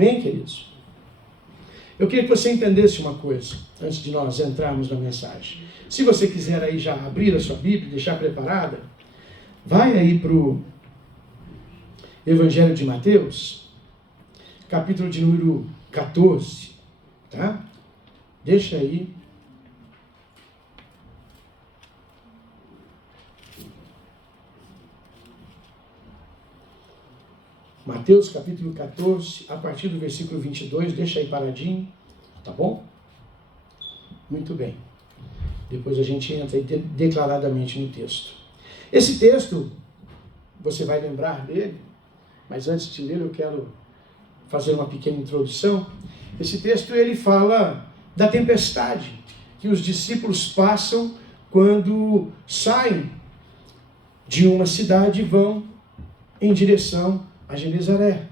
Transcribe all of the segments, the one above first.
Amém, queridos? Eu queria que você entendesse uma coisa, antes de nós entrarmos na mensagem. Se você quiser aí já abrir a sua Bíblia, deixar preparada, vai aí para o Evangelho de Mateus, capítulo de número 14, tá? Deixa aí. Mateus capítulo 14, a partir do versículo 22, deixa aí paradinho, tá bom? Muito bem. Depois a gente entra aí declaradamente no texto. Esse texto, você vai lembrar dele, mas antes de ler eu quero fazer uma pequena introdução. Esse texto ele fala da tempestade que os discípulos passam quando saem de uma cidade e vão em direção a Genezaré,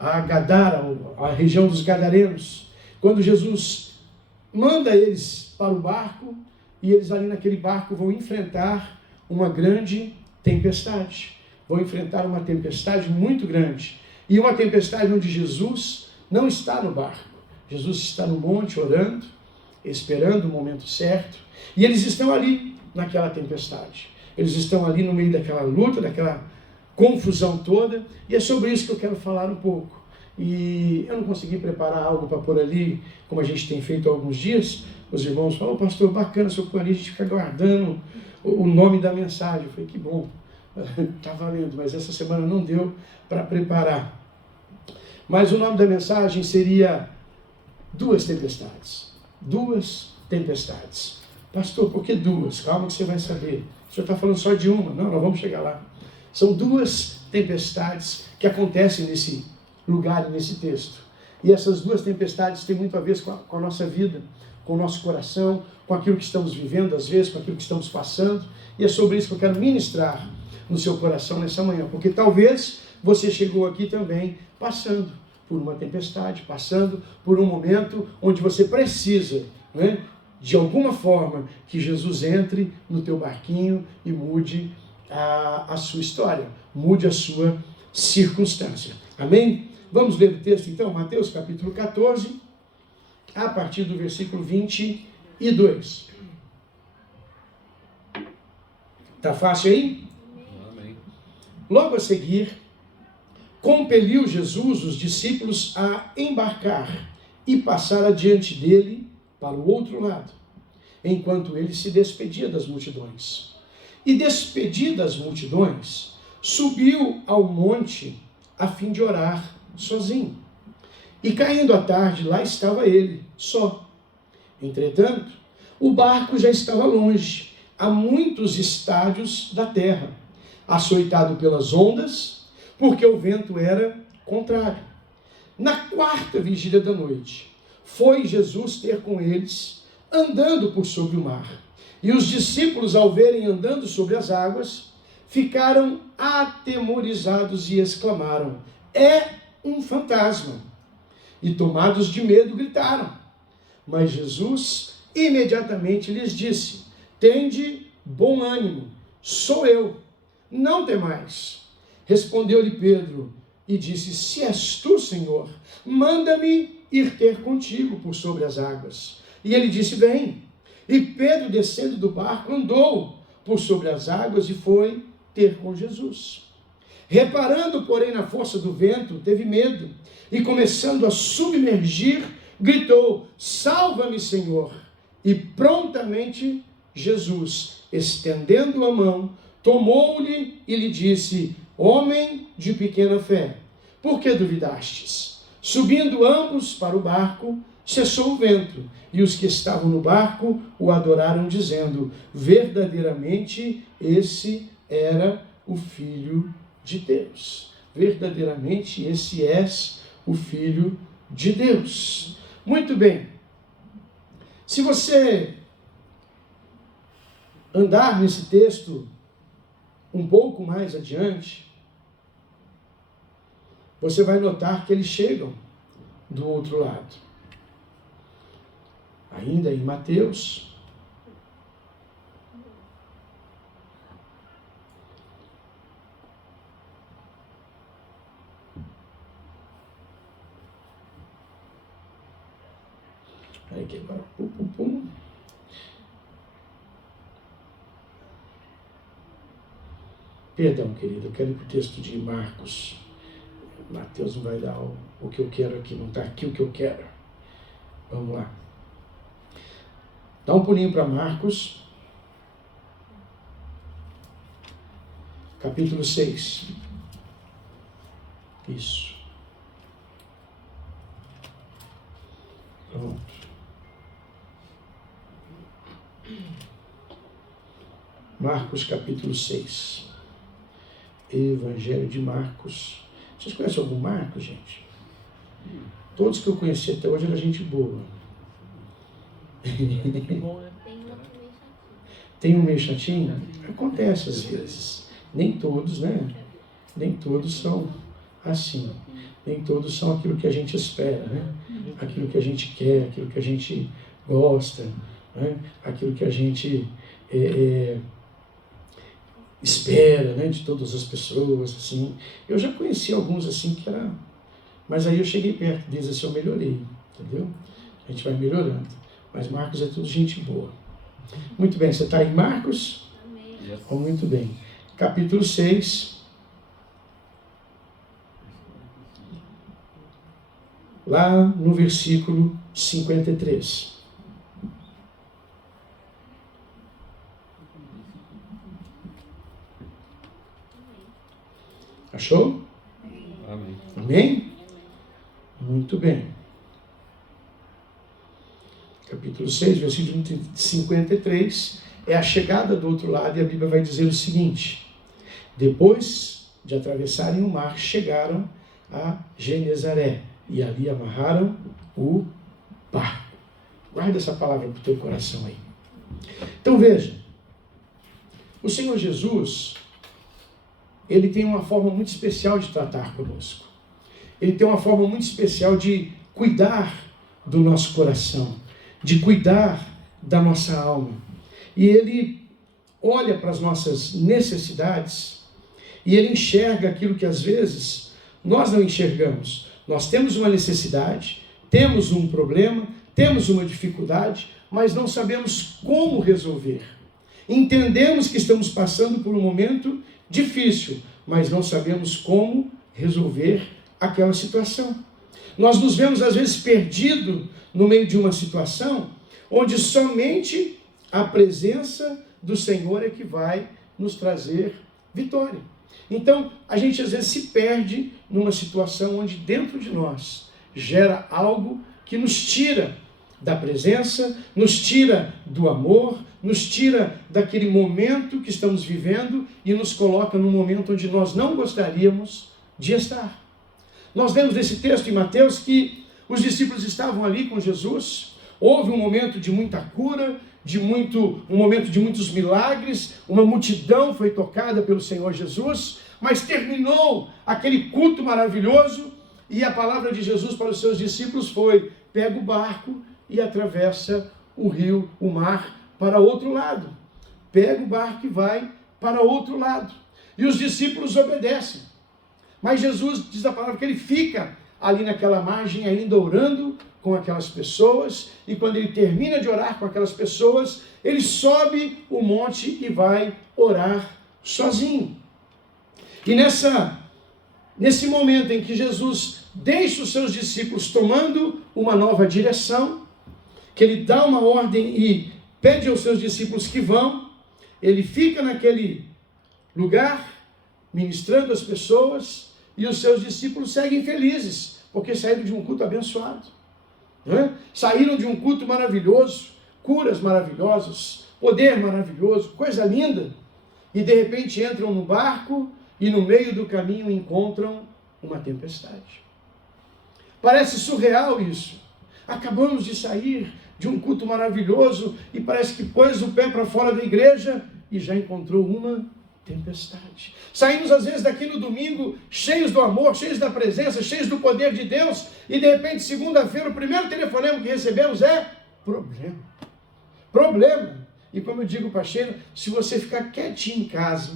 a Gadara, a região dos Gadarenos. Quando Jesus manda eles para o barco, e eles ali naquele barco vão enfrentar uma grande tempestade. Vão enfrentar uma tempestade muito grande. E uma tempestade onde Jesus não está no barco. Jesus está no monte orando, esperando o momento certo. E eles estão ali naquela tempestade. Eles estão ali no meio daquela luta, daquela confusão toda, e é sobre isso que eu quero falar um pouco. E eu não consegui preparar algo para pôr ali, como a gente tem feito há alguns dias. Os irmãos falam, pastor, bacana, se eu pôr ali, a gente fica guardando o nome da mensagem. Eu falei, que bom, está valendo, mas essa semana não deu para preparar. Mas o nome da mensagem seria Duas Tempestades. Duas Tempestades. Pastor, por que duas? Calma que você vai saber. O senhor está falando só de uma. Não, nós vamos chegar lá. São duas tempestades que acontecem nesse lugar e nesse texto. E essas duas tempestades têm muito a ver com a nossa vida, com o nosso coração, com aquilo que estamos vivendo, às vezes, com aquilo que estamos passando. E é sobre isso que eu quero ministrar no seu coração nessa manhã. Porque talvez você chegou aqui também passando por uma tempestade, passando por um momento onde você precisa, né, de alguma forma, que Jesus entre no teu barquinho e mude a sua história, mude a sua circunstância. Amém? Vamos ler o texto então, Mateus capítulo 14, a partir do versículo 22. Tá fácil aí? Amém. Logo a seguir, compeliu Jesus os discípulos a embarcar e passar adiante dele para o outro lado, enquanto ele se despedia das multidões. E despedidas as multidões, subiu ao monte a fim de orar sozinho. E caindo a tarde, lá estava ele, só. Entretanto, o barco já estava longe, a muitos estádios da terra, açoitado pelas ondas, porque o vento era contrário. Na quarta vigília da noite, foi Jesus ter com eles, andando por sobre o mar. E os discípulos, ao verem andando sobre as águas, ficaram atemorizados e exclamaram, é um fantasma. E tomados de medo, gritaram. Mas Jesus imediatamente lhes disse, tende bom ânimo, sou eu, não temais. Respondeu-lhe Pedro e disse, se és tu, Senhor, manda-me ir ter contigo por sobre as águas. E ele disse, vem. E Pedro, descendo do barco, andou por sobre as águas e foi ter com Jesus. Reparando, porém, na força do vento, teve medo e, começando a submergir, gritou, salva-me, Senhor. E prontamente Jesus, estendendo a mão, tomou-lhe e lhe disse, homem de pequena fé, por que duvidastes? Subindo ambos para o barco, cessou o vento, e os que estavam no barco o adoraram, dizendo, verdadeiramente esse era o Filho de Deus. Verdadeiramente esse és o Filho de Deus. Muito bem. Se você andar nesse texto um pouco mais adiante, você vai notar que eles chegam do outro lado. Ainda em Mateus, Aqui agora. Pum, pum, pum. Perdão, querido, eu quero ir para o texto de Marcos. Mateus não vai dar o que eu quero aqui, não está aqui o que eu quero. Vamos lá. Dá um pulinho para Marcos, capítulo 6. Isso. Pronto. Marcos, capítulo 6. Evangelho de Marcos. Vocês conhecem algum Marcos, gente? Todos que eu conheci até hoje eram gente boa. Tem um meio chatinho? Acontece às vezes. Nem todos, né? Nem todos são assim. Nem todos são aquilo que a gente espera, né? Aquilo que a gente quer, aquilo que a gente gosta, né? Aquilo que a gente espera, né? De todas as pessoas, assim. Eu já conheci alguns assim que era... Mas aí eu cheguei perto deles, assim, eu melhorei, entendeu? A gente vai melhorando. Mas Marcos é tudo gente boa. Muito bem, você está em Marcos? Amém. Oh, muito bem. Capítulo 6. Lá no versículo 53. Achou? Amém. Amém? Muito bem. Capítulo 6, versículo 53, é a chegada do outro lado, e a Bíblia vai dizer o seguinte: depois de atravessarem o mar, chegaram a Genezaré, e ali amarraram o barco. Guarda essa palavra para o teu coração aí. Então veja, o Senhor Jesus, ele tem uma forma muito especial de tratar conosco. Ele tem uma forma muito especial de cuidar do nosso coração, de cuidar da nossa alma. E ele olha para as nossas necessidades e ele enxerga aquilo que às vezes nós não enxergamos. Nós temos uma necessidade, temos um problema, temos uma dificuldade, mas não sabemos como resolver. Entendemos que estamos passando por um momento difícil, mas não sabemos como resolver aquela situação. Nós nos vemos às vezes perdidos no meio de uma situação onde somente a presença do Senhor é que vai nos trazer vitória. Então, a gente às vezes se perde numa situação onde dentro de nós gera algo que nos tira da presença, nos tira do amor, nos tira daquele momento que estamos vivendo e nos coloca num momento onde nós não gostaríamos de estar. Nós vemos nesse texto em Mateus que os discípulos estavam ali com Jesus, houve um momento de muita cura, um momento de muitos milagres, uma multidão foi tocada pelo Senhor Jesus, mas terminou aquele culto maravilhoso e a palavra de Jesus para os seus discípulos foi: pega o barco e atravessa o rio, o mar, para outro lado. Pega o barco e vai para outro lado. E os discípulos obedecem. Mas Jesus diz a palavra que ele fica ali naquela margem ainda orando com aquelas pessoas, e quando ele termina de orar com aquelas pessoas, ele sobe o monte e vai orar sozinho. E nesse momento em que Jesus deixa os seus discípulos tomando uma nova direção, que ele dá uma ordem e pede aos seus discípulos que vão, ele fica naquele lugar, ministrando as pessoas, e os seus discípulos seguem felizes, porque saíram de um culto abençoado. Saíram de um culto maravilhoso, curas maravilhosas, poder maravilhoso, coisa linda, e de repente entram no barco e no meio do caminho encontram uma tempestade. Parece surreal isso. Acabamos de sair de um culto maravilhoso e parece que pôs o pé para fora da igreja e já encontrou uma tempestade. Saímos às vezes daqui no domingo cheios do amor, cheios da presença, cheios do poder de Deus, e de repente segunda-feira o primeiro telefonema que recebemos é problema. E como eu digo para a Sheila, se você ficar quietinho em casa,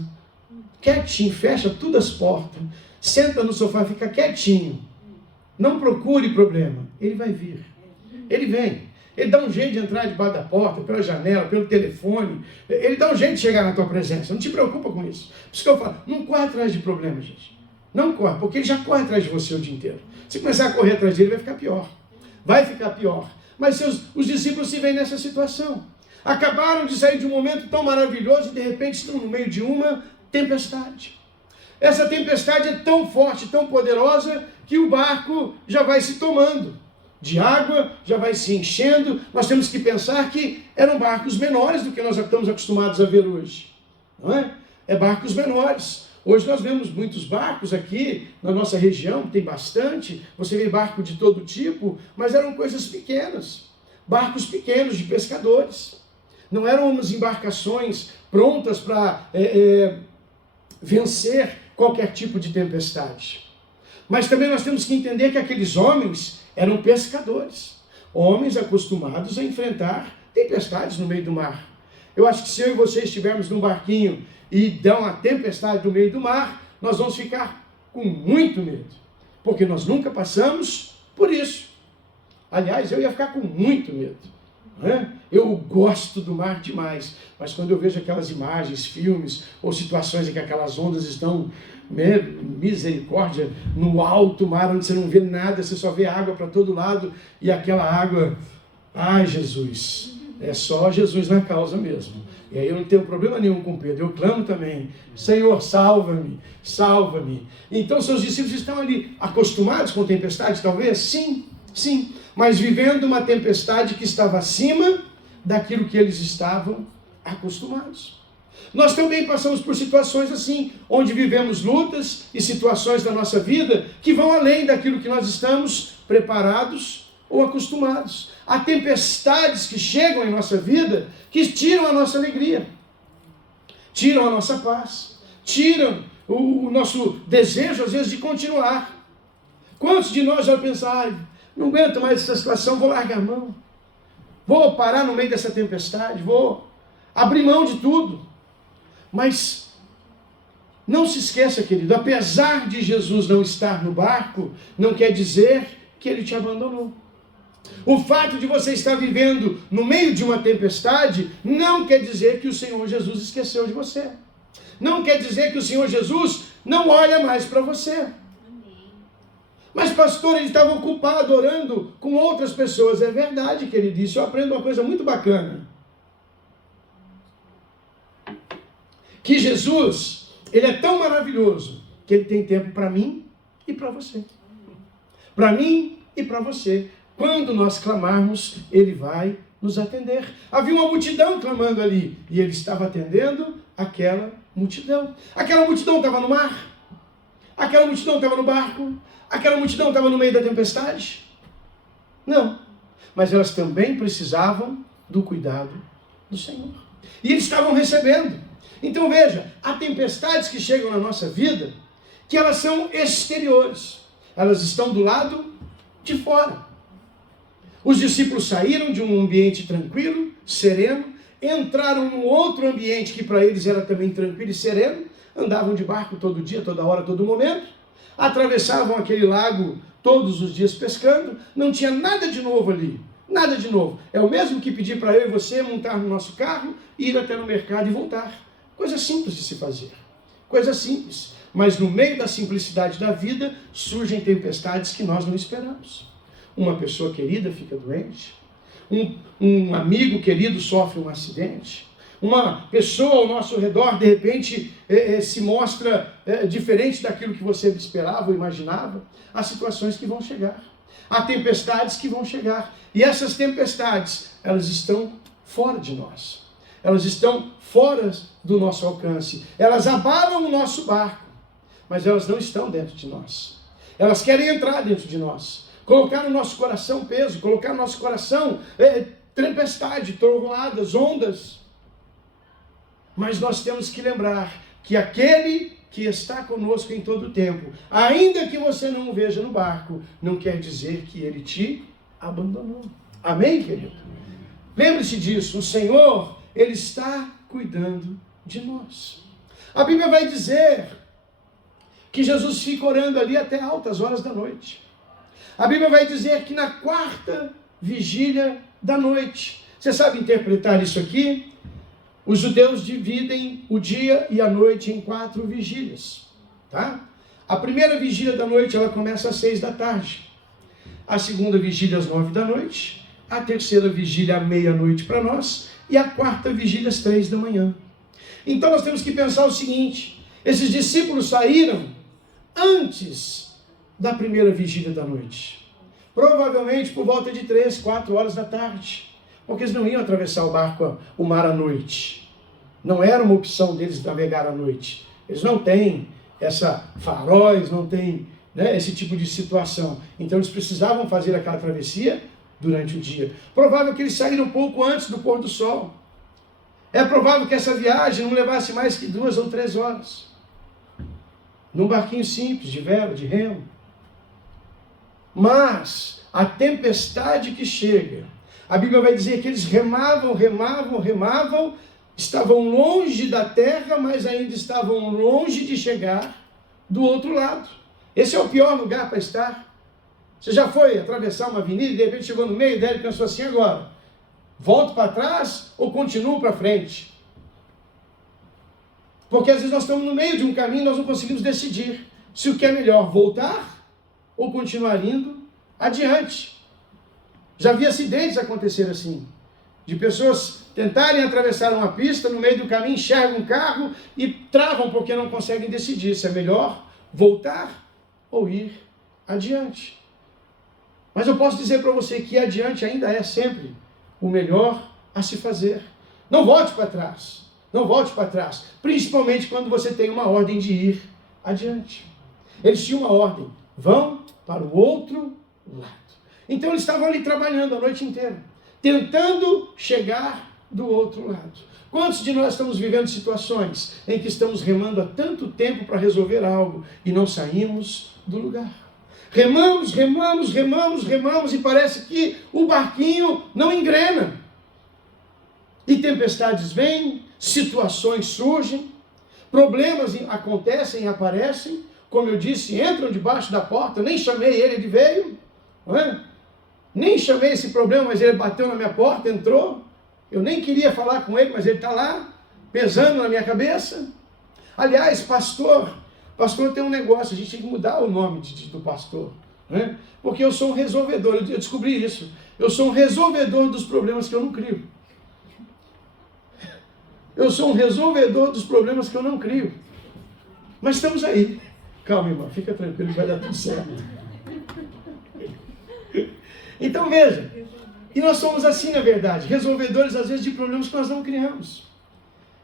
quietinho, fecha todas as portas, senta no sofá, fica quietinho, não procure problema, ele vai vir, ele vem. Ele dá um jeito de entrar debaixo da porta, pela janela, pelo telefone. Ele dá um jeito de chegar na tua presença. Não te preocupa com isso. Por isso que eu falo, não corre atrás de problema, gente. Não corre, porque ele já corre atrás de você o dia inteiro. Se começar a correr atrás dele, vai ficar pior. Vai ficar pior. Mas os discípulos se veem nessa situação. Acabaram de sair de um momento tão maravilhoso e de repente estão no meio de uma tempestade. Essa tempestade é tão forte, tão poderosa, que o barco já vai se tomando de água, já vai se enchendo. Nós temos que pensar que eram barcos menores do que nós estamos acostumados a ver hoje. Não é? É barcos menores. Hoje nós vemos muitos barcos aqui na nossa região, tem bastante. Você vê barco de todo tipo, mas eram coisas pequenas. Barcos pequenos de pescadores. Não eram umas embarcações prontas para vencer qualquer tipo de tempestade. Mas também nós temos que entender que aqueles homens eram pescadores. Homens acostumados a enfrentar tempestades no meio do mar. Eu acho que se eu e você estivermos num barquinho e der uma tempestade no meio do mar, nós vamos ficar com muito medo. Porque nós nunca passamos por isso. Aliás, eu ia ficar com muito medo. Eu gosto do mar demais, mas quando eu vejo aquelas imagens, filmes ou situações em que aquelas ondas estão, misericórdia, no alto mar, onde você não vê nada, você só vê água para todo lado, e aquela água, ai Jesus, é só Jesus na causa mesmo. E aí eu não tenho problema nenhum com Pedro, eu clamo também, Senhor, salva-me, salva-me. Então seus discípulos estão ali acostumados com tempestade, talvez? Sim, sim. Mas vivendo uma tempestade que estava acima daquilo que eles estavam acostumados. Nós também passamos por situações assim, onde vivemos lutas e situações da nossa vida que vão além daquilo que nós estamos preparados ou acostumados. Há tempestades que chegam em nossa vida que tiram a nossa alegria, tiram a nossa paz, tiram o nosso desejo, às vezes, de continuar. Quantos de nós já pensaram, não aguento mais essa situação, vou largar a mão. Vou parar no meio dessa tempestade, vou abrir mão de tudo. Mas não se esqueça, querido, apesar de Jesus não estar no barco, não quer dizer que ele te abandonou. O fato de você estar vivendo no meio de uma tempestade não quer dizer que o Senhor Jesus esqueceu de você. Não quer dizer que o Senhor Jesus não olha mais para você. Mas pastor, ele estava ocupado orando com outras pessoas. É verdade, querido, isso eu aprendo uma coisa muito bacana. Que Jesus, ele é tão maravilhoso, que ele tem tempo para mim e para você. Para mim e para você. Quando nós clamarmos, ele vai nos atender. Havia uma multidão clamando ali, e ele estava atendendo aquela multidão. Aquela multidão estava no mar, aquela multidão estava no barco, aquela multidão estava no meio da tempestade? Não. Mas elas também precisavam do cuidado do Senhor. E eles estavam recebendo. Então veja, há tempestades que chegam na nossa vida, que elas são exteriores. Elas estão do lado de fora. Os discípulos saíram de um ambiente tranquilo, sereno, entraram num outro ambiente que para eles era também tranquilo e sereno, andavam de barco todo dia, toda hora, todo momento, atravessavam aquele lago todos os dias pescando, não tinha nada de novo ali, nada de novo. É o mesmo que pedir para eu e você montar no nosso carro, ir até no mercado e voltar. Coisa simples de se fazer, coisa simples. Mas no meio da simplicidade da vida, surgem tempestades que nós não esperamos. Uma pessoa querida fica doente, um amigo querido sofre um acidente, uma pessoa ao nosso redor, de repente, se mostra diferente daquilo que você esperava ou imaginava. Há situações que vão chegar, há tempestades que vão chegar, e essas tempestades, elas estão fora de nós, elas estão fora do nosso alcance, elas abalam o nosso barco, mas elas não estão dentro de nós, elas querem entrar dentro de nós, colocar no nosso coração peso, colocar no nosso coração tempestade, trovoadas, ondas. Mas nós temos que lembrar que aquele que está conosco em todo o tempo, ainda que você não o veja no barco, não quer dizer que ele te abandonou. Amém, querido? Lembre-se disso, o Senhor, ele está cuidando de nós. A Bíblia vai dizer que Jesus fica orando ali até altas horas da noite. A Bíblia vai dizer que na quarta vigília da noite. Você sabe interpretar isso aqui? Os judeus dividem o dia e a noite em 4 vigílias, tá? A primeira vigília da noite, ela começa às 6 da tarde. A segunda vigília às 9 da noite. A terceira vigília à meia-noite para nós. E a quarta vigília às 3 da manhã. Então nós temos que pensar o seguinte: esses discípulos saíram antes da primeira vigília da noite. Provavelmente por volta de 3, 4 horas da tarde. Porque eles não iam atravessar o mar à noite. Não era uma opção deles navegar à noite. Eles não têm faróis, não têm, né, esse tipo de situação. Então eles precisavam fazer aquela travessia durante o dia. Provável que eles saíram um pouco antes do pôr do sol. É provável que essa viagem não levasse mais que 2 ou 3 horas. Num barquinho simples, de vela, de remo. Mas a tempestade que chega, a Bíblia vai dizer que eles remavam, estavam longe da terra, mas ainda estavam longe de chegar do outro lado. Esse é o pior lugar para estar. Você já foi atravessar uma avenida e de repente chegou no meio dela e pensou assim: agora, volto para trás ou continuo para frente? Porque às vezes nós estamos no meio de um caminho e nós não conseguimos decidir se o que é melhor, voltar ou continuar indo adiante. Já vi acidentes acontecer assim, de pessoas tentarem atravessar uma pista, no meio do caminho enxergam um carro e travam porque não conseguem decidir se é melhor voltar ou ir adiante. Mas eu posso dizer para você que ir adiante ainda é sempre o melhor a se fazer. Não volte para trás. Não volte para trás. Principalmente quando você tem uma ordem de ir adiante. Eles tinham uma ordem. Vão para o outro lado. Então eles estavam ali trabalhando a noite inteira. Tentando chegar do outro lado. Quantos de nós estamos vivendo situações em que estamos remando há tanto tempo para resolver algo e não saímos do lugar? Remamos e parece que o barquinho não engrena. E tempestades vêm, situações surgem, problemas acontecem e aparecem. Como eu disse, entram debaixo da porta, eu nem chamei ele veio. Não é? Nem chamei esse problema, mas ele bateu na minha porta, entrou. Eu nem queria falar com ele, mas ele está lá, pesando na minha cabeça. Aliás, pastor tem um negócio, a gente tem que mudar o nome do pastor, né? Porque eu sou um resolvedor, eu descobri isso. Eu sou um resolvedor dos problemas que eu não crio. Eu sou um resolvedor dos problemas que eu não crio. Mas estamos aí. Calma, irmão, fica tranquilo, vai dar tudo certo. Então veja, e nós somos assim na verdade, resolvedores às vezes de problemas que nós não criamos.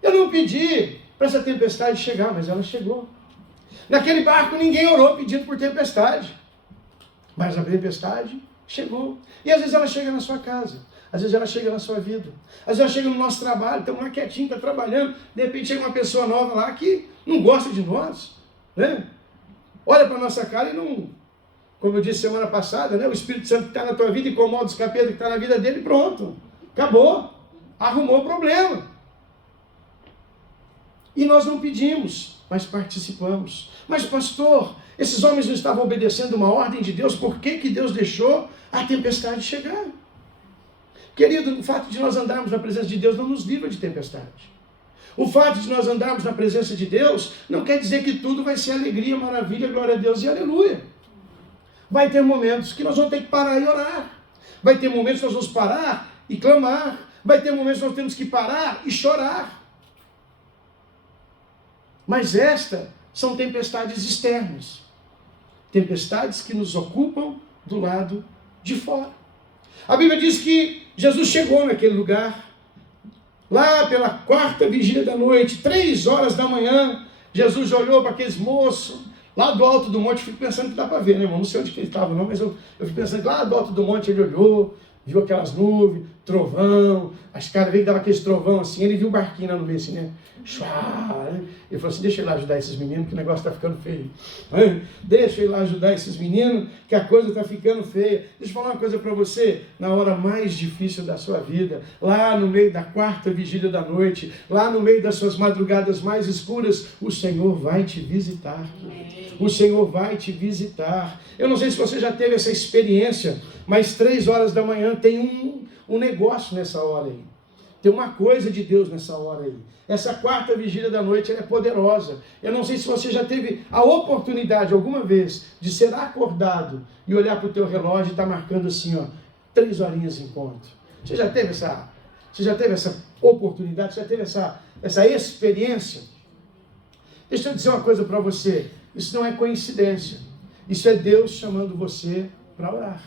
Eu não pedi para essa tempestade chegar, mas ela chegou. Naquele barco ninguém orou pedindo por tempestade, mas a tempestade chegou. E às vezes ela chega na sua casa, às vezes ela chega na sua vida, às vezes ela chega no nosso trabalho, estamos lá quietinho, está trabalhando, de repente chega uma pessoa nova lá que não gosta de nós, né? Olha para a nossa cara e não, como eu disse semana passada, né? O Espírito Santo que está na tua vida incomoda os capetas que está na vida dele, pronto, acabou, arrumou o problema. E nós não pedimos, mas participamos. Mas pastor, esses homens não estavam obedecendo uma ordem de Deus, por que Deus deixou a tempestade chegar? Querido, o fato de nós andarmos na presença de Deus não nos livra de tempestade. O fato de nós andarmos na presença de Deus não quer dizer que tudo vai ser alegria, maravilha, glória a Deus e aleluia. Vai ter momentos que nós vamos ter que parar e orar. Vai ter momentos que nós vamos parar e clamar. Vai ter momentos que nós temos que parar e chorar. Mas estas são tempestades externas. Tempestades que nos ocupam do lado de fora. A Bíblia diz que Jesus chegou naquele lugar, lá pela 4ª vigília da noite, 3 horas da manhã, Jesus olhou para aqueles moços, lá do alto do monte, fico pensando que dá para ver, né, irmão? Não sei onde que ele estava não, mas eu fico pensando que lá do alto do monte ele olhou, viu aquelas nuvens, trovão, as caras veio que dava aqueles trovão assim, ele viu o barquinho lá no meio assim, né? Ele falou assim, deixa eu ir lá ajudar esses meninos, que o negócio está ficando feio. Deixa eu ir lá ajudar esses meninos, que a coisa está ficando feia. Deixa eu falar uma coisa para você, na hora mais difícil da sua vida, lá no meio da 4ª vigília da noite, lá no meio das suas madrugadas mais escuras, o Senhor vai te visitar. O Senhor vai te visitar. Eu não sei se você já teve essa experiência, mas 3 horas da manhã tem um negócio nessa hora aí. Tem uma coisa de Deus nessa hora aí. Essa quarta vigília da noite, ela é poderosa. Eu não sei se você já teve a oportunidade alguma vez de ser acordado e olhar para o teu relógio e estar marcando assim, ó, 3 horinhas em ponto. Você já teve essa oportunidade? Você já teve essa experiência? Deixa eu dizer uma coisa para você. Isso não é coincidência. Isso é Deus chamando você para orar.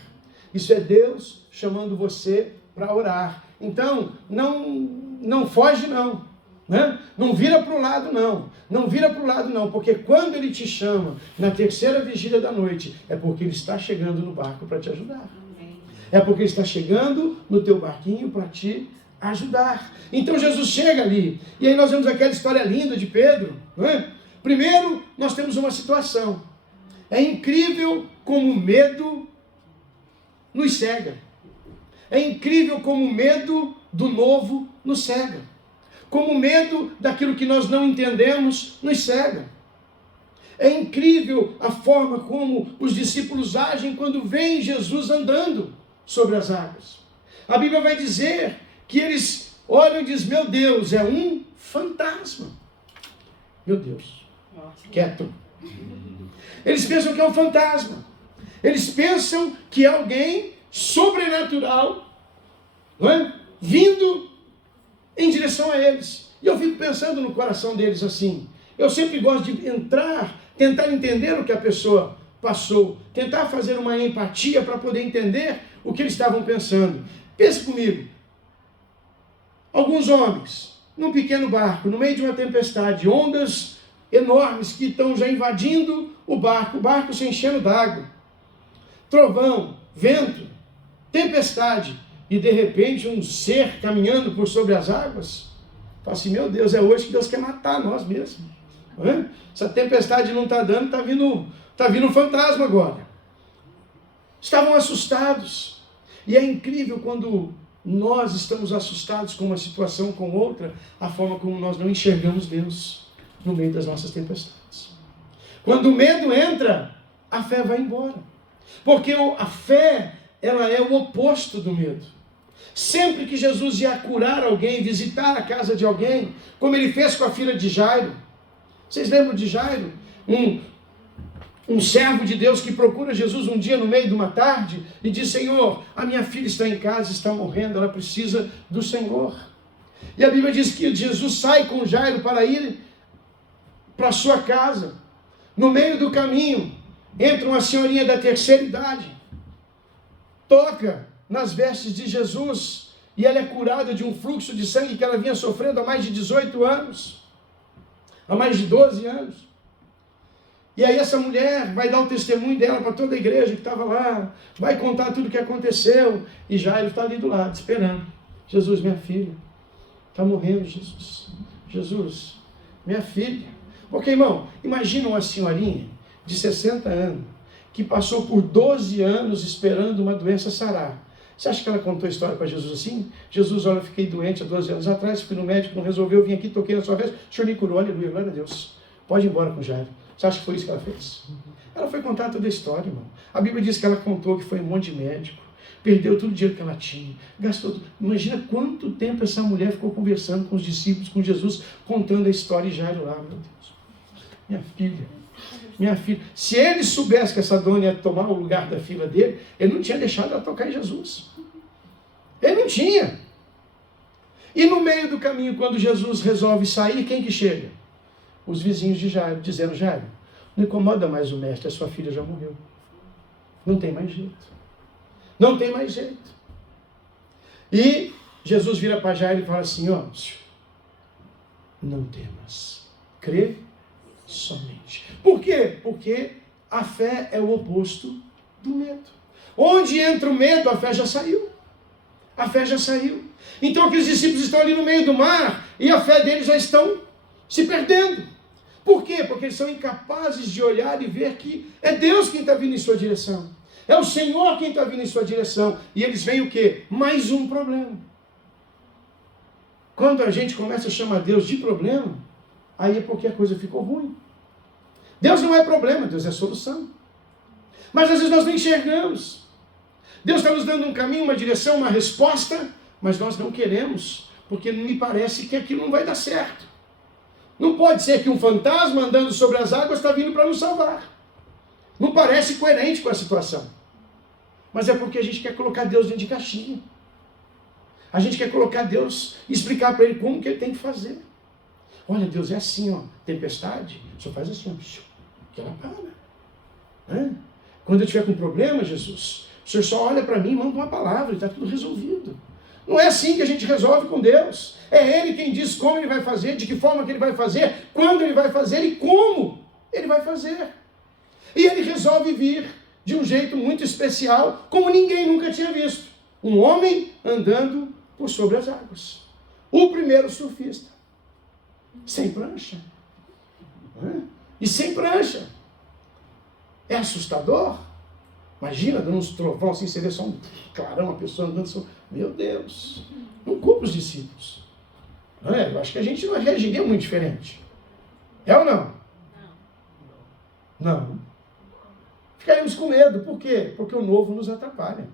Isso é Deus chamando você para orar. Então, não foge não. Né? Não vira para o lado não. Não vira para o lado não. Porque quando Ele te chama na terceira vigília da noite, é porque Ele está chegando no barco para te ajudar. É porque Ele está chegando no teu barquinho para te ajudar. Então Jesus chega ali. E aí nós vemos aquela história linda de Pedro. Não é? Primeiro, nós temos uma situação. É incrível como o medo nos cega. É incrível como o medo do novo nos cega. Como o medo daquilo que nós não entendemos nos cega. É incrível a forma como os discípulos agem quando veem Jesus andando sobre as águas. A Bíblia vai dizer que eles olham e dizem, meu Deus, é um fantasma. Meu Deus, quieto. Eles pensam que é um fantasma. Eles pensam que é alguém sobrenatural, não é? Vindo em direção a eles. E eu fico pensando no coração deles assim. Eu sempre gosto de entrar, tentar entender o que a pessoa passou, tentar fazer uma empatia para poder entender o que eles estavam pensando. Pense comigo. Alguns homens, num pequeno barco, no meio de uma tempestade, ondas enormes que estão já invadindo o barco se enchendo d'água, trovão, vento, tempestade, e de repente um ser caminhando por sobre as águas. Fala assim, meu Deus, é hoje que Deus quer matar nós mesmos. Essa tempestade não está dando, está vindo um fantasma agora. Estavam assustados. E é incrível quando nós estamos assustados com uma situação, com outra, a forma como nós não enxergamos Deus no meio das nossas tempestades. Quando o medo entra, a fé vai embora. Porque a fé, ela é o oposto do medo. Sempre que Jesus ia curar alguém, visitar a casa de alguém, como ele fez com a filha de Jairo. Vocês lembram de Jairo? Um servo de Deus que procura Jesus um dia no meio de uma tarde e diz, Senhor, a minha filha está em casa, está morrendo, ela precisa do Senhor. E a Bíblia diz que Jesus sai com Jairo para ir para a sua casa. No meio do caminho, entra uma senhorinha da terceira idade, toca nas vestes de Jesus e ela é curada de um fluxo de sangue que ela vinha sofrendo há mais de 18 anos, há mais de 12 anos. E aí essa mulher vai dar o testemunho dela para toda a igreja que estava lá, vai contar tudo o que aconteceu, e Jairo está ali do lado, esperando. Jesus, minha filha, está morrendo, Jesus. Jesus, minha filha. Porque, irmão, imagina uma senhorinha de 60 anos, que passou por 12 anos esperando uma doença sarar. Você acha que ela contou a história para Jesus assim? Jesus, olha, eu fiquei doente há 12 anos atrás, fui no médico, não resolveu, eu vim aqui, toquei na sua vez, o senhor me curou, aleluia, glória a Deus. Pode ir embora com Jairo. Você acha que foi isso que ela fez? Ela foi contar toda a história, irmão. A Bíblia diz que ela contou que foi um monte de médico, perdeu todo o dinheiro que ela tinha, gastou tudo. Imagina quanto tempo essa mulher ficou conversando com os discípulos, com Jesus, contando a história e Jairo lá, meu Deus. Minha filha. Se ele soubesse que essa dona ia tomar o lugar da filha dele, ele não tinha deixado ela tocar em Jesus. Ele não tinha. E no meio do caminho, quando Jesus resolve sair, quem que chega? Os vizinhos de Jairo, dizendo, Jairo, não incomoda mais o mestre, a sua filha já morreu. Não tem mais jeito. Não tem mais jeito. E Jesus vira para Jairo e fala assim, ó, não temas, crê somente. Por quê? Porque a fé é o oposto do medo. Onde entra o medo, a fé já saiu. A fé já saiu. Então aqueles discípulos estão ali no meio do mar e a fé deles já estão se perdendo. Por quê? Porque eles são incapazes de olhar e ver que é Deus quem está vindo em sua direção. É o Senhor quem está vindo em sua direção. E eles veem o quê? Mais um problema. Quando a gente começa a chamar Deus de problema, aí é porque a coisa ficou ruim. Deus não é problema, Deus é solução. Mas às vezes nós não enxergamos. Deus está nos dando um caminho, uma direção, uma resposta, mas nós não queremos, porque me parece que aquilo não vai dar certo. Não pode ser que um fantasma andando sobre as águas está vindo para nos salvar. Não parece coerente com a situação. Mas é porque a gente quer colocar Deus dentro de caixinha. A gente quer colocar Deus e explicar para Ele como que Ele tem que fazer. Olha, Deus é assim, ó, tempestade, só faz assim, ó, que ela para. Quando eu tiver com problema, Jesus, o Senhor só olha para mim e manda uma palavra e está tudo resolvido. Não é assim que a gente resolve com Deus. É Ele quem diz como Ele vai fazer, de que forma que Ele vai fazer, quando Ele vai fazer e como Ele vai fazer. E Ele resolve vir de um jeito muito especial, como ninguém nunca tinha visto. Um homem andando por sobre as águas. O primeiro surfista. Sem prancha. E sem prancha. É assustador. Imagina, dando uns trovão assim, você vê só um clarão, uma pessoa andando assim. Meu Deus. Não culpa os discípulos. Eu acho que a gente não reagiria muito diferente. É ou não? Não. Ficaríamos com medo. Por quê? Porque o novo nos atrapalha.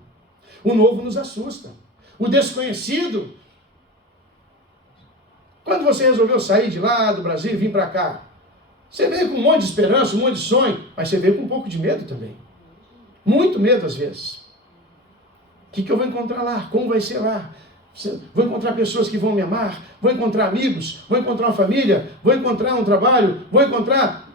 O novo nos assusta. O desconhecido. Quando você resolveu sair de lá do Brasil e vir para cá, você veio com um monte de esperança, um monte de sonho, mas você veio com um pouco de medo também. Muito medo às vezes. O que eu vou encontrar lá? Como vai ser lá? Vou encontrar pessoas que vão me amar? Vou encontrar amigos? Vou encontrar uma família? Vou encontrar um trabalho? Vou encontrar...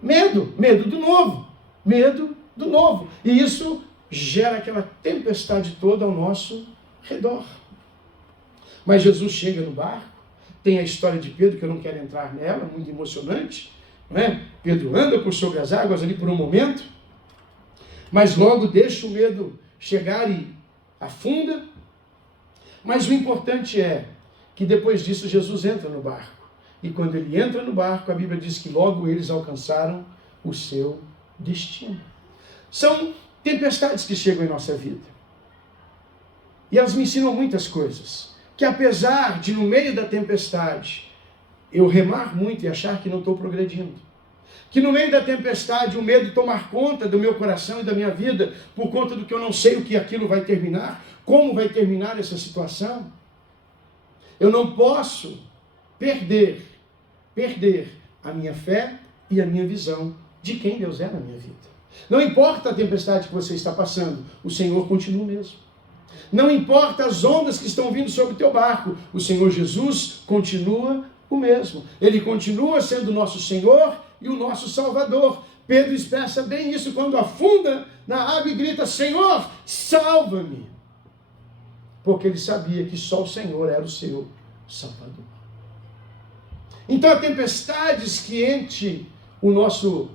Medo do novo. Medo do novo. E isso gera aquela tempestade toda ao nosso redor. Mas Jesus chega no barco, tem a história de Pedro, que eu não quero entrar nela, muito emocionante, não é? Pedro anda por sobre as águas ali por um momento, mas logo deixa o medo chegar e afunda. Mas o importante é que depois disso Jesus entra no barco. E quando ele entra no barco, a Bíblia diz que logo eles alcançaram o seu destino. São tempestades que chegam em nossa vida. E elas me ensinam muitas coisas. Que apesar de no meio da tempestade eu remar muito e achar que não estou progredindo. Que no meio da tempestade o medo tomar conta do meu coração e da minha vida por conta do que eu não sei o que aquilo vai terminar, como vai terminar essa situação. Eu não posso perder a minha fé e a minha visão de quem Deus é na minha vida. Não importa a tempestade que você está passando, o Senhor continua o mesmo. Não importa as ondas que estão vindo sobre o teu barco, o Senhor Jesus continua o mesmo. Ele continua sendo o nosso Senhor e o nosso Salvador. Pedro expressa bem isso quando afunda na água e grita: Senhor, salva-me. Porque ele sabia que só o Senhor era o seu Salvador. Então, há tempestades que enchem o nosso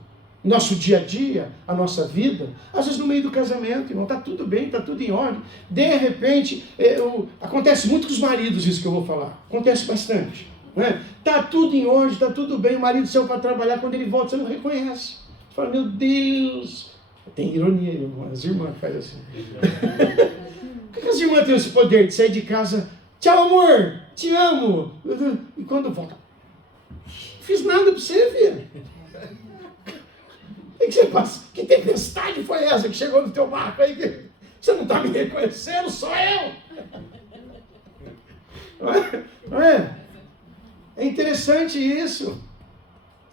dia a dia, a nossa vida, às vezes no meio do casamento, irmão, está tudo bem, está tudo em ordem. De repente, acontece muito com os maridos isso que eu vou falar. Acontece bastante. Está tudo em ordem, está tudo bem, o marido saiu para trabalhar, quando ele volta, você não reconhece. Você fala, meu Deus. Tem ironia, irmão, as irmãs fazem assim. Por que as irmãs têm esse poder de sair de casa, tchau amor, te amo, e quando volta, não fiz nada para você, filho. O que você passa? Que tempestade foi essa que chegou no teu barco aí? Que você não está me reconhecendo, só eu. Não é? É interessante isso.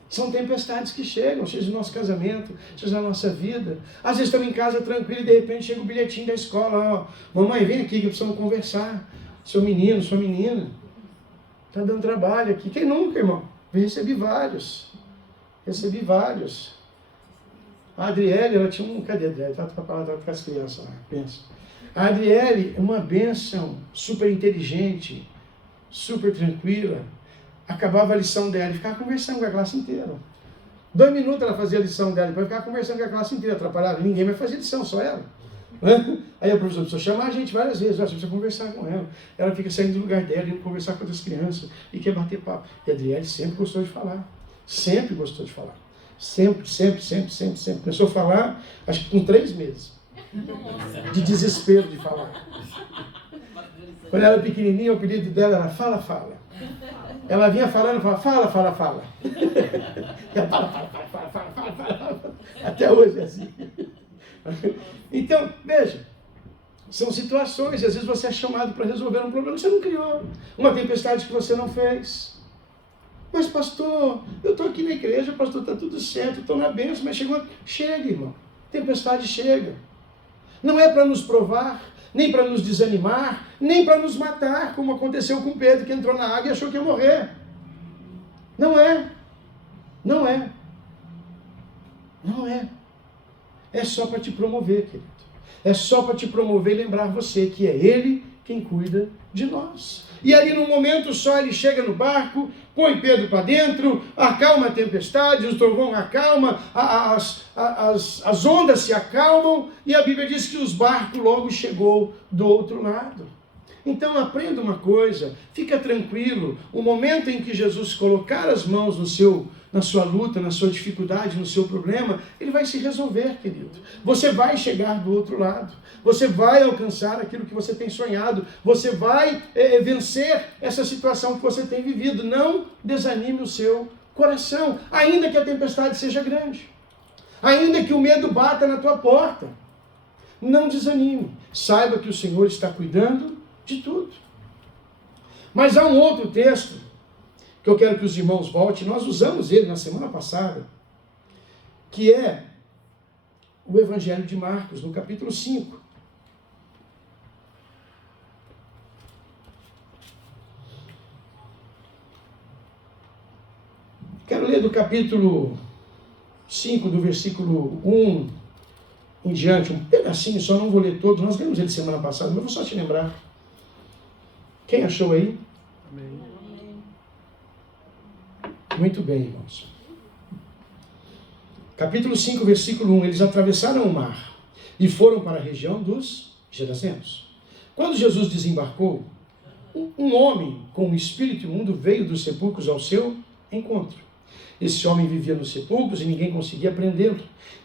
São tempestades que chegam, seja no nosso casamento, seja na nossa vida. Às vezes estamos em casa tranquilo e de repente chega o bilhetinho da escola. Ó, mamãe, vem aqui que precisamos conversar. Seu menino, sua menina, está dando trabalho aqui. Quem nunca, irmão? Eu recebi vários. A Adriele, ela tinha um... Cadê a Adriele? Ela estava com as crianças lá, pensa. A Adriele é uma bênção, super inteligente, super tranquila. Acabava a lição dela e ficava conversando com a classe inteira. 2 minutos ela fazia a lição dela, depois ficava conversando com a classe inteira, atrapalhava. Ninguém vai fazer lição, só ela. Aí a professora precisa chamar a gente várias vezes, você precisa conversar com ela. Ela fica saindo do lugar dela, indo conversar com outras crianças e quer bater papo. E a Adriele sempre gostou de falar. Sempre gostou de falar. Sempre. Começou a falar, acho que com 3 meses. De desespero de falar. Quando ela era pequenininha, o apelido dela era Fala. Ela vinha falando e falava, fala. Ela fala. Até hoje é assim. Então, veja, São situações, e às vezes você é chamado para resolver um problema que você não criou, uma tempestade que você não fez. Mas pastor, eu estou aqui na igreja, pastor, está tudo certo, estou na bênção, mas chega, irmão, tempestade chega. Não é para nos provar, nem para nos desanimar, nem para nos matar, como aconteceu com Pedro, que entrou na água e achou que ia morrer. Não é. Não é. Não é. É só para te promover, querido. É só para te promover e lembrar você que é Ele quem cuida de nós. E ali num momento só ele chega no barco, põe Pedro para dentro, acalma a tempestade, o trovão acalma, as ondas se acalmam, e a Bíblia diz que os barcos logo chegou do outro lado. Então aprenda uma coisa, fica tranquilo, o momento em que Jesus colocar as mãos na sua luta, na sua dificuldade, no seu problema, ele vai se resolver, querido. Você vai chegar do outro lado, você vai alcançar aquilo que você tem sonhado, você vai vencer essa situação que você tem vivido. Não desanime o seu coração, ainda que a tempestade seja grande, ainda que o medo bata na tua porta. Não desanime, saiba que o Senhor está cuidando de tudo. Mas há um outro texto que eu quero que os irmãos voltem, nós usamos ele na semana passada, que é o Evangelho de Marcos, no capítulo 5. Quero ler do capítulo 5, do versículo 1 em diante, um pedacinho só, não vou ler todo, nós lemos ele semana passada, mas eu vou só te lembrar. Quem achou aí? Amém. Muito bem, irmãos. Capítulo 5, versículo 1. Eles atravessaram o mar e foram para a região dos Gerazenos. Quando Jesus desembarcou, um homem com um espírito imundo veio dos sepulcros ao seu encontro. Esse homem vivia nos sepulcros e ninguém conseguia prendê-lo,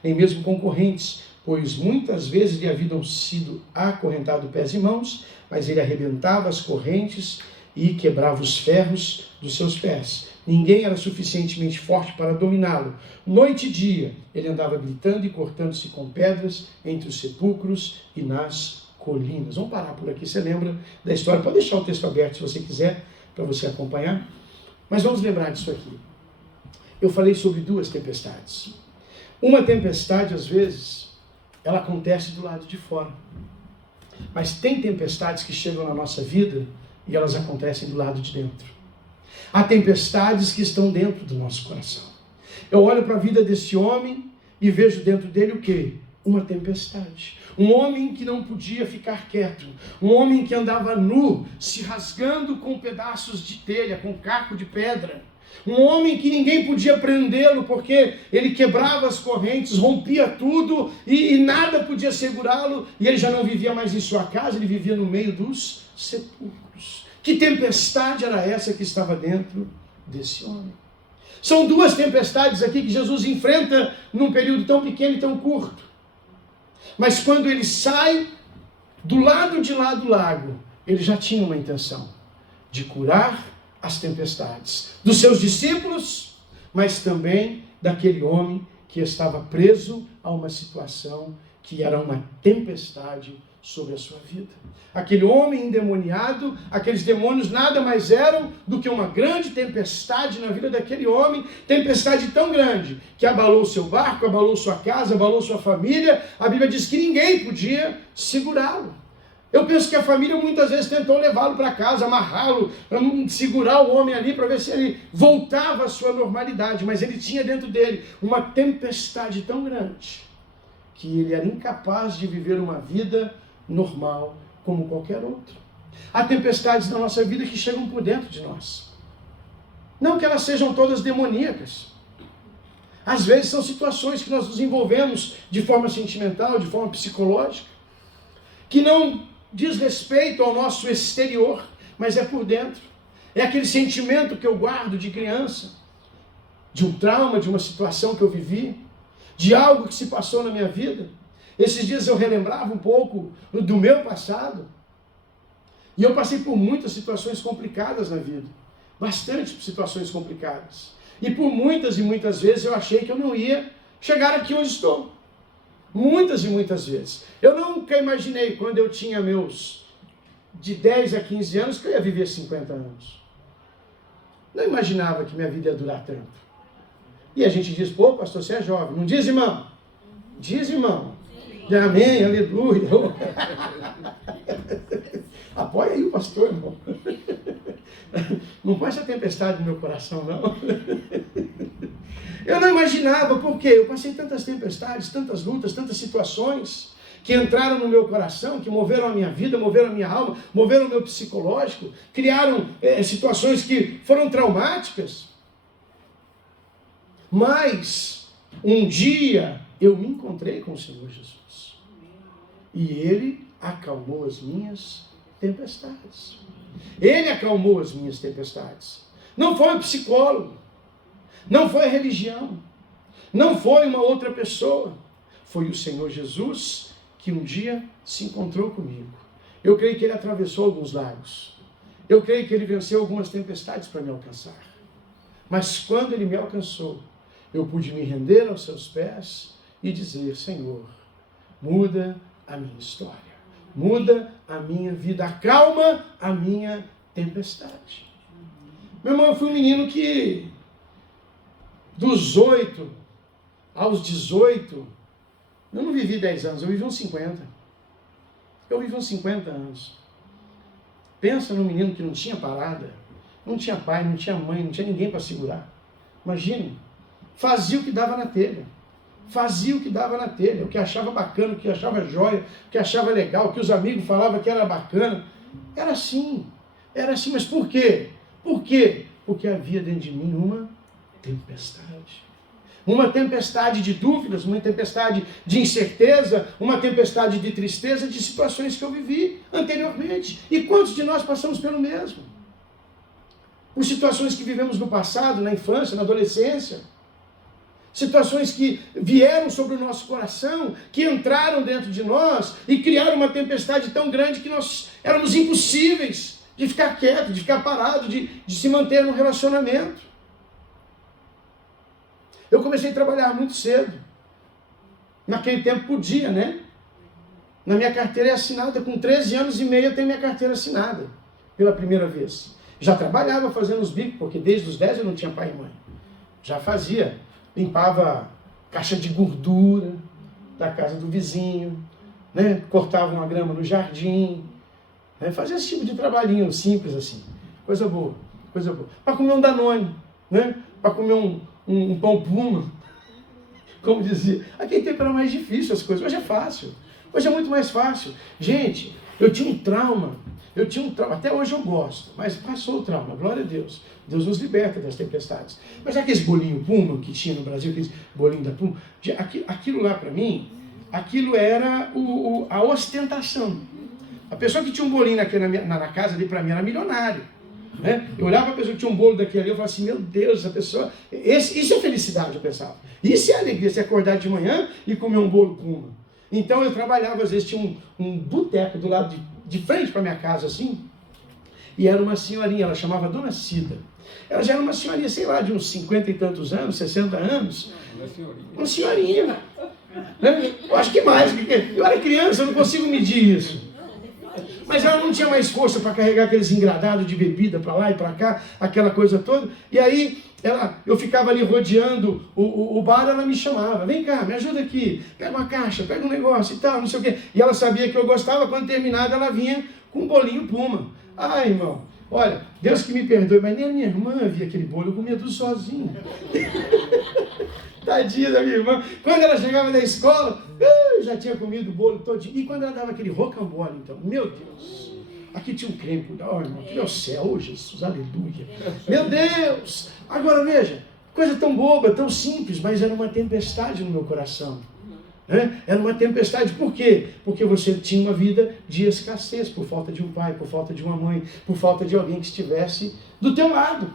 nem mesmo concorrentes, pois muitas vezes lhe haviam sido acorrentados pés e mãos, mas ele arrebentava as correntes e quebrava os ferros dos seus pés. Ninguém era suficientemente forte para dominá-lo. Noite e dia, ele andava gritando e cortando-se com pedras entre os sepulcros e nas colinas. Vamos parar por aqui, você lembra da história? Pode deixar o texto aberto se você quiser, para você acompanhar. Mas vamos lembrar disso aqui. Eu falei sobre duas tempestades. Uma tempestade, às vezes, ela acontece do lado de fora. Mas tem tempestades que chegam na nossa vida e elas acontecem do lado de dentro. Há tempestades que estão dentro do nosso coração. Eu olho para a vida desse homem e vejo dentro dele o quê? Uma tempestade. Um homem que não podia ficar quieto. Um homem que andava nu, se rasgando com pedaços de telha, com caco de pedra. Um homem que ninguém podia prendê-lo porque ele quebrava as correntes, rompia tudo e nada podia segurá-lo. E ele já não vivia mais em sua casa, ele vivia no meio dos sepulcros. Que tempestade era essa que estava dentro desse homem? São duas tempestades aqui que Jesus enfrenta num período tão pequeno e tão curto. Mas quando ele sai do lado de lá do lago, ele já tinha uma intenção de curar as tempestades dos seus discípulos, mas também daquele homem que estava preso a uma situação que era uma tempestade sobre a sua vida. Aquele homem endemoniado, aqueles demônios nada mais eram do que uma grande tempestade na vida daquele homem, tempestade tão grande que abalou seu barco, abalou sua casa, abalou sua família. A Bíblia diz que ninguém podia segurá-lo. Eu penso que a família muitas vezes tentou levá-lo para casa, amarrá-lo, segurar o homem ali para ver se ele voltava à sua normalidade, mas ele tinha dentro dele uma tempestade tão grande que ele era incapaz de viver uma vida normal como qualquer outro. Há tempestades na nossa vida que chegam por dentro de nós. Não que elas sejam todas demoníacas. Às vezes são situações que nós nos envolvemos de forma sentimental, de forma psicológica, que não diz respeito ao nosso exterior, mas é por dentro. É aquele sentimento que eu guardo de criança, de um trauma, de uma situação que eu vivi, de algo que se passou na minha vida. Esses dias eu relembrava um pouco do meu passado, e eu passei por muitas situações complicadas na vida, bastante situações complicadas. E por muitas e muitas vezes eu achei que eu não ia chegar aqui onde estou. Muitas e muitas vezes. Eu nunca imaginei, quando eu tinha meus de 10 a 15 anos, que eu ia viver 50 anos. Não imaginava que minha vida ia durar tanto. E a gente diz, pô, pastor, você é jovem. Não diz, irmão? Diz, irmão. Amém, aleluia. Apoia aí o pastor, irmão. Não põe essa tempestade no meu coração, não. Eu não imaginava, por quê? Eu passei tantas tempestades, tantas lutas, tantas situações que entraram no meu coração, que moveram a minha vida, moveram a minha alma, moveram o meu psicológico, criaram situações que foram traumáticas. Mas, um dia, eu me encontrei com o Senhor Jesus. E Ele acalmou as minhas tempestades. Ele acalmou as minhas tempestades. Não foi o psicólogo. Não foi a religião. Não foi uma outra pessoa. Foi o Senhor Jesus que um dia se encontrou comigo. Eu creio que Ele atravessou alguns lagos. Eu creio que Ele venceu algumas tempestades para me alcançar. Mas quando Ele me alcançou, eu pude me render aos seus pés e dizer, Senhor, muda a minha história. Muda a minha vida. Acalma a minha tempestade. Meu irmão, eu fui um menino que, dos 8 aos 18, eu não vivi 10 anos, eu vivi uns 50. Eu vivi uns 50 anos. Pensa num menino que não tinha parada, não tinha pai, não tinha mãe, não tinha ninguém para segurar. Imagina, fazia o que dava na telha. Fazia o que dava na telha, o que achava bacana, o que achava joia, o que achava legal, o que os amigos falavam que era bacana. Era assim, mas por quê? Por quê? Porque havia dentro de mim uma tempestade. Uma tempestade de dúvidas, uma tempestade de incerteza, uma tempestade de tristeza, de situações que eu vivi anteriormente. E quantos de nós passamos pelo mesmo? Por situações que vivemos no passado, na infância, na adolescência. Situações que vieram sobre o nosso coração, que entraram dentro de nós e criaram uma tempestade tão grande que nós éramos impossíveis de ficar quieto, de ficar parado, de se manter no relacionamento. Eu comecei a trabalhar muito cedo. Naquele tempo podia, né? Na minha carteira é assinada, com 13 anos e meio eu tenho minha carteira assinada, pela primeira vez. Já trabalhava fazendo os bicos, porque desde os 10 eu não tinha pai e mãe. Já fazia. Limpava caixa de gordura da casa do vizinho, né? Cortava uma grama no jardim, né? Fazia esse tipo de trabalhinho simples assim, coisa boa. Para comer um Danone, né? Para comer um pão Puma, como dizia. Aquele tempo era mais difícil as coisas, hoje é fácil, hoje é muito mais fácil. Gente, eu tinha um trauma, até hoje eu gosto, mas passou o trauma, glória a Deus. Deus nos liberta das tempestades. Mas aqueles bolinhos Puma que tinha no Brasil, aqueles bolinhos da Puma, aquilo lá para mim, aquilo era a ostentação. A pessoa que tinha um bolinho na casa ali para mim era milionário. Né? Eu olhava para a pessoa que tinha um bolo daquele ali, eu falava assim, meu Deus, essa pessoa, isso é felicidade, eu pensava. Isso é alegria, você acordar de manhã e comer um bolo Puma. Então eu trabalhava, às vezes tinha um boteco do lado de frente para minha casa, assim, e era uma senhorinha, ela chamava Dona Cida. Ela já era uma senhorinha, sei lá, de uns 50 e tantos anos, 60 anos. Uma senhorinha. Né? Eu acho que mais. Eu era criança, eu não consigo medir isso. Mas ela não tinha mais força para carregar aqueles engradados de bebida para lá e para cá, aquela coisa toda. E aí eu ficava ali rodeando o bar, ela me chamava. Vem cá, me ajuda aqui. Pega uma caixa, pega um negócio e tal, não sei o quê. E ela sabia que eu gostava, quando terminava ela vinha com um bolinho Puma. Ai, irmão, olha, Deus que me perdoe, mas nem a minha irmã via aquele bolo, eu comia tudo sozinho. Tadinha da minha irmã. Quando ela chegava da escola, eu já tinha comido o bolo todinho. E quando ela dava aquele rocambole, então, meu Deus, aqui tinha um creme, oh, irmão, aqui é o céu, oh, Jesus, aleluia. Meu Deus! Agora veja, coisa tão boba, tão simples, mas era uma tempestade no meu coração. Né? Era uma tempestade, por quê? Porque você tinha uma vida de escassez, por falta de um pai, por falta de uma mãe, por falta de alguém que estivesse do teu lado.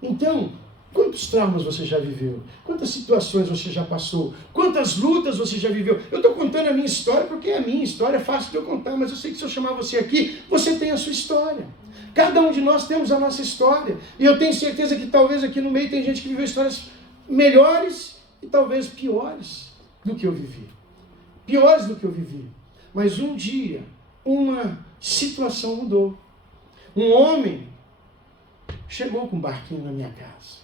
Então, quantos traumas você já viveu? Quantas situações você já passou? Quantas lutas você já viveu? Eu estou contando a minha história porque é a minha história, é fácil de eu contar, mas eu sei que se eu chamar você aqui, você tem a sua história. Cada um de nós temos a nossa história. E eu tenho certeza que talvez aqui no meio tem gente que viveu histórias melhores e talvez piores do que eu vivi. Piores do que eu vivi. Mas um dia, uma situação mudou. Um homem chegou com um barquinho na minha casa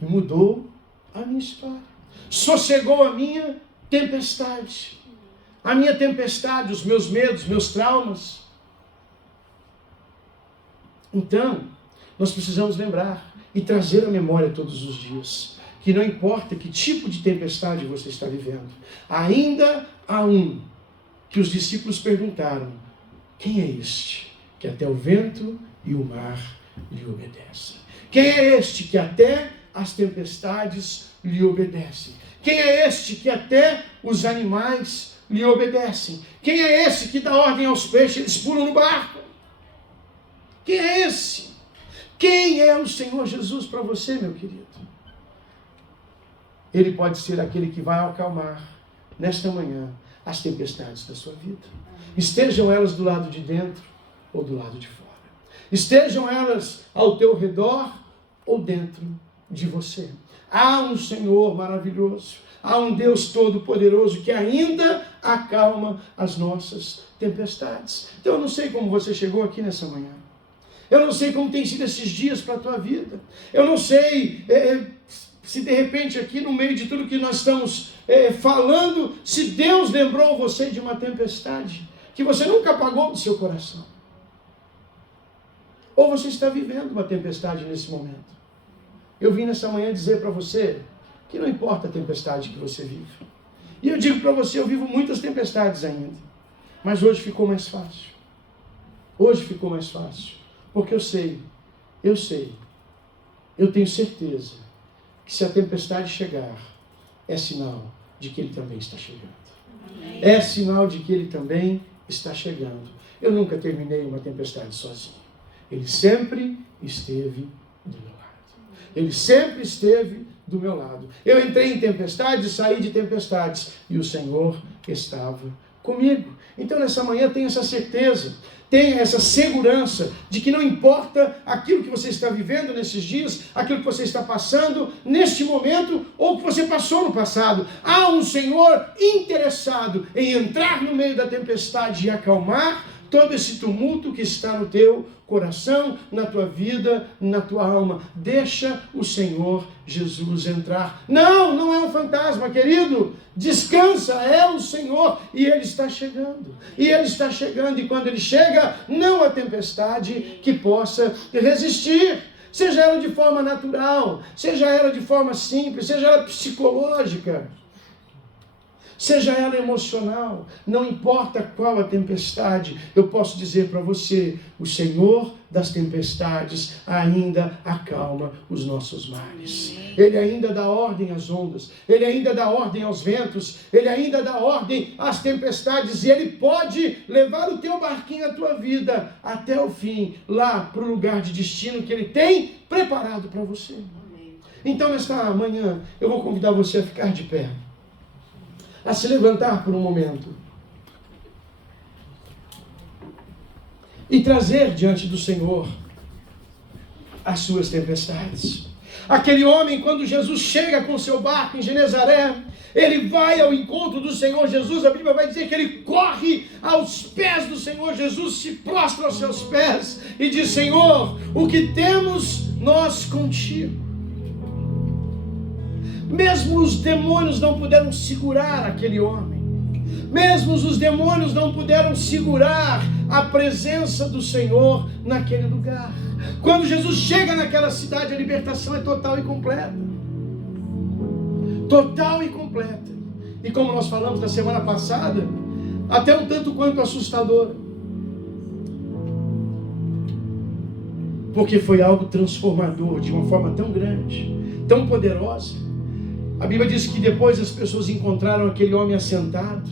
e mudou a minha história. Sossegou a minha tempestade. A minha tempestade, os meus medos, meus traumas. Então, nós precisamos lembrar e trazer à memória todos os dias que não importa que tipo de tempestade você está vivendo, ainda há um que os discípulos perguntaram: quem é este que até o vento e o mar lhe obedecem? Quem é este que até as tempestades lhe obedecem? Quem é este que até os animais lhe obedecem? Quem é esse que dá ordem aos peixes, eles pulam no barco? Quem é esse? Quem é o Senhor Jesus para você, meu querido? Ele pode ser aquele que vai acalmar, nesta manhã, as tempestades da sua vida. Estejam elas do lado de dentro ou do lado de fora. Estejam elas ao teu redor ou dentro de você. Há um Senhor maravilhoso. Há um Deus todo-poderoso que ainda acalma as nossas tempestades. Então eu não sei como você chegou aqui nessa manhã. Eu não sei como tem sido esses dias para a tua vida. Eu não sei se de repente aqui no meio de tudo que nós estamos falando, se Deus lembrou você de uma tempestade que você nunca apagou do seu coração. Ou você está vivendo uma tempestade nesse momento. Eu vim nessa manhã dizer para você que não importa a tempestade que você vive. E eu digo para você, eu vivo muitas tempestades ainda. Mas hoje ficou mais fácil. Hoje ficou mais fácil. Porque eu tenho certeza que se a tempestade chegar, é sinal de que Ele também está chegando. Amém. É sinal de que Ele também está chegando. Eu nunca terminei uma tempestade sozinho. Ele sempre esteve do meu lado. Ele sempre esteve do meu lado. Eu entrei em tempestades, saí de tempestades, e o Senhor estava comigo. Então nessa manhã tenha essa certeza, tenha essa segurança de que não importa aquilo que você está vivendo nesses dias, aquilo que você está passando neste momento ou que você passou no passado. Há um Senhor interessado em entrar no meio da tempestade e acalmar todo esse tumulto que está no teu coração, na tua vida, na tua alma. Deixa o Senhor Jesus entrar. Não é um fantasma, querido. Descansa, é o Senhor e Ele está chegando. E Ele está chegando, e quando Ele chega, não há tempestade que possa resistir. Seja ela de forma natural, seja ela de forma simples, seja ela psicológica, seja ela emocional, não importa qual a tempestade, eu posso dizer para você, o Senhor das tempestades ainda acalma os nossos mares. Ele ainda dá ordem às ondas, Ele ainda dá ordem aos ventos, Ele ainda dá ordem às tempestades, e Ele pode levar o teu barquinho, a tua vida, até o fim, lá para o lugar de destino que Ele tem preparado para você. Então, nesta manhã, eu vou convidar você a ficar de pé, a se levantar por um momento e trazer diante do Senhor as suas tempestades. Aquele homem, quando Jesus chega com seu barco em Genezaré, ele vai ao encontro do Senhor Jesus. A Bíblia vai dizer que ele corre aos pés do Senhor Jesus, se prostra aos seus pés e diz: Senhor, o que temos nós contigo? Mesmo os demônios não puderam segurar aquele homem. Mesmo os demônios não puderam segurar a presença do Senhor naquele lugar. Quando Jesus chega naquela cidade, a libertação é total e completa. Total e completa. E como nós falamos na semana passada, até um tanto quanto assustador. Porque foi algo transformador de uma forma tão grande, tão poderosa. A Bíblia diz que depois as pessoas encontraram aquele homem assentado,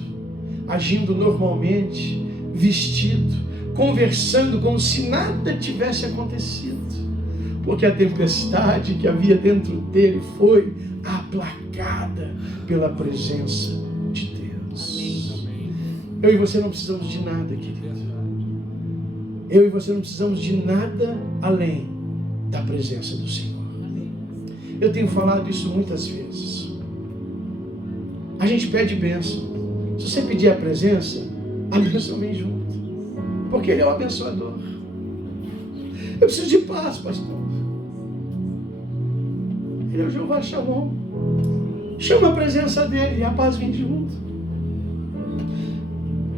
agindo normalmente, vestido, conversando como se nada tivesse acontecido, porque a tempestade que havia dentro dele foi aplacada pela presença de Deus. Eu e você não precisamos de nada, querido. Eu e você não precisamos de nada além da presença do Senhor. Eu tenho falado isso muitas vezes. A gente pede bênção. Se você pedir a presença, a bênção vem junto. Porque Ele é o abençoador. Eu preciso de paz, pastor. Ele é o Jeová Shalom. Chama a presença dEle e a paz vem junto.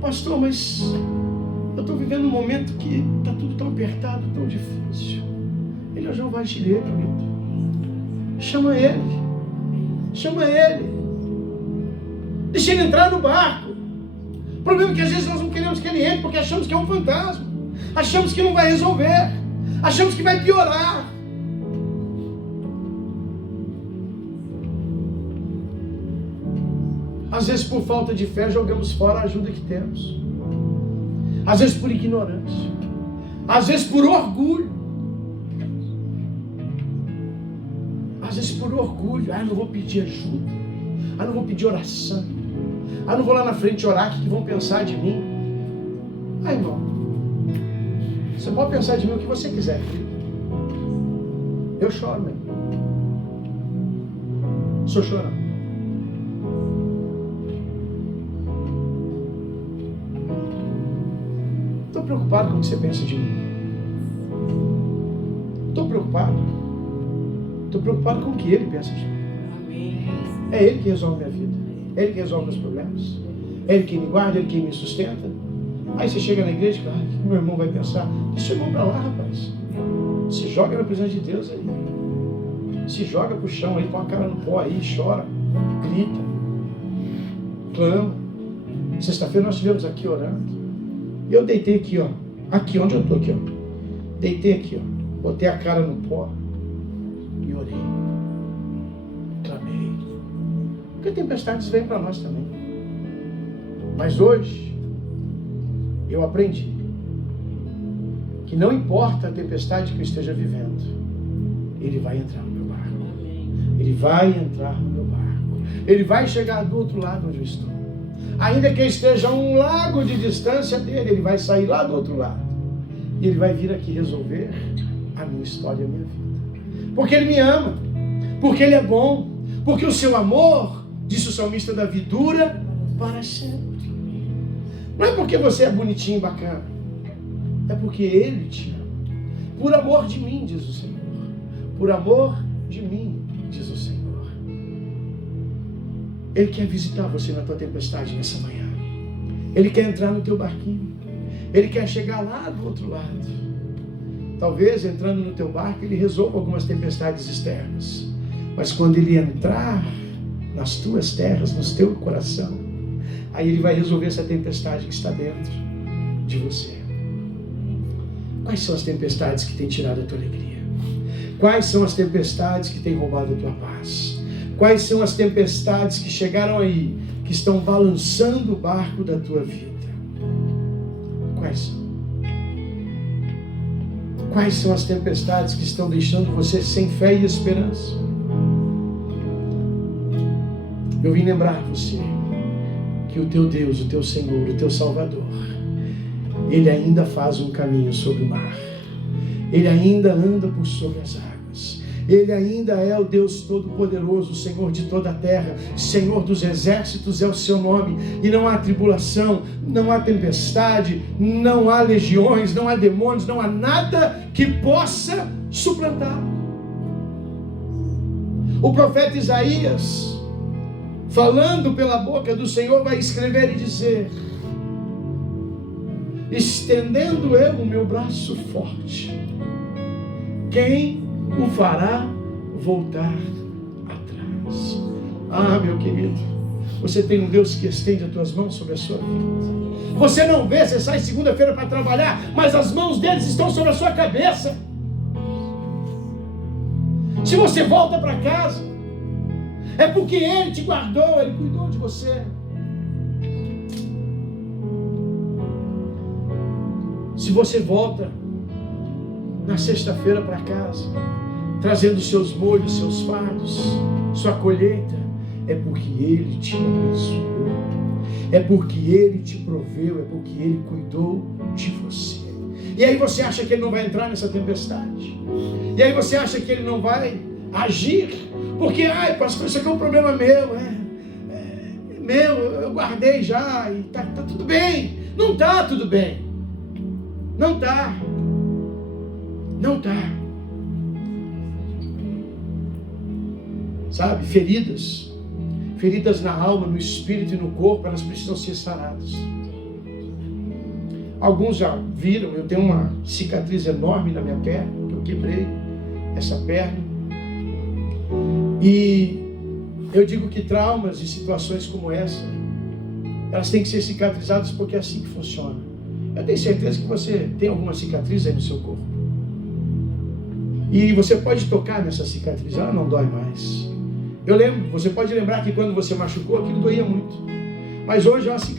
Pastor, mas eu estou vivendo um momento que está tudo tão apertado, tão difícil. Ele é o Jeová Jireh, querido. Chama Ele. Chama Ele. Deixa Ele entrar no barco. O problema é que às vezes nós não queremos que Ele entre porque achamos que é um fantasma. Achamos que não vai resolver. Achamos que vai piorar. Às vezes por falta de fé jogamos fora a ajuda que temos. Às vezes por ignorância. Às vezes por orgulho. Às vezes por orgulho. Não vou pedir ajuda. Não vou pedir oração. Não vou lá na frente orar, o que vão pensar de mim? Irmão, você pode pensar de mim o que você quiser. Eu choro, meu. Sou chorão. Estou preocupado com o que você pensa de mim. Estou preocupado. Estou preocupado com o que Ele pensa de mim. É Ele que resolve minha vida. É Ele que resolve meus problemas. É Ele quem me guarda, é Ele quem me sustenta. Aí você chega na igreja e fala, o que meu irmão vai pensar? Deixa o irmão para lá, rapaz. Se joga na presença de Deus aí. Se joga pro chão aí, põe a cara no pó aí, chora, grita, clama. Sexta-feira nós estivemos aqui orando. E eu deitei aqui, ó. Aqui onde eu estou aqui, ó. Deitei aqui, ó. Botei a cara no pó e orei. Clamei. Porque tempestades vêm para nós também. Mas hoje eu aprendi que não importa a tempestade que eu esteja vivendo, Ele vai entrar no meu barco. Ele vai entrar no meu barco. Ele vai chegar do outro lado onde eu estou. Ainda que eu esteja a um lago de distância dele, Ele vai sair lá do outro lado. E Ele vai vir aqui resolver a minha história e a minha vida. Porque Ele me ama. Porque Ele é bom. Porque o seu amor, disse o salmista Davi, dura para sempre. Não é porque você é bonitinho e bacana. É porque Ele te ama. Por amor de mim, diz o Senhor. Por amor de mim, diz o Senhor. Ele quer visitar você na tua tempestade nessa manhã. Ele quer entrar no teu barquinho. Ele quer chegar lá do outro lado. Talvez entrando no teu barco Ele resolva algumas tempestades externas. Mas quando Ele entrar nas tuas terras, no teu coração, aí Ele vai resolver essa tempestade que está dentro de você. Quais são as tempestades que têm tirado a tua alegria? Quais são as tempestades que têm roubado a tua paz? Quais são as tempestades que chegaram aí, que estão balançando o barco da tua vida? Quais são? Quais são as tempestades que estão deixando você sem fé e esperança? Eu vim lembrar você que o teu Deus, o teu Senhor, o teu Salvador, Ele ainda faz um caminho sobre o mar. Ele ainda anda por sobre as águas. Ele ainda é o Deus Todo-Poderoso, o Senhor de toda a terra, Senhor dos exércitos é o seu nome. E não há tribulação, não há tempestade, não há legiões, não há demônios, não há nada que possa suplantar. O profeta Isaías, falando pela boca do Senhor, vai escrever e dizer: estendendo eu o meu braço forte, quem o fará voltar atrás? Ah, meu querido, você tem um Deus que estende as tuas mãos sobre a sua vida. Você não vê, você sai segunda-feira para trabalhar, mas as mãos deles estão sobre a sua cabeça. Se você volta para casa, é porque Ele te guardou, Ele cuidou de você. Se você volta na sexta-feira para casa, trazendo seus molhos, seus fardos, sua colheita, é porque Ele te abençoou, é porque Ele te proveu, é porque Ele cuidou de você. E aí você acha que Ele não vai entrar nessa tempestade? E aí você acha que Ele não vai agir? Porque, pastor, isso aqui é um problema meu, eu guardei já e tá tudo bem. Não está tudo bem. Não está. Não está. Sabe, feridas na alma, no espírito e no corpo, elas precisam ser saradas. Alguns já viram, eu tenho uma cicatriz enorme na minha perna, que eu quebrei essa perna. E eu digo que traumas e situações como essa, elas têm que ser cicatrizadas porque é assim que funciona. Eu tenho certeza que você tem alguma cicatriz aí no seu corpo. E você pode tocar nessa cicatriz, ela não dói mais. Você pode lembrar que quando você machucou, aquilo doía muito. Mas hoje é uma cicatriz.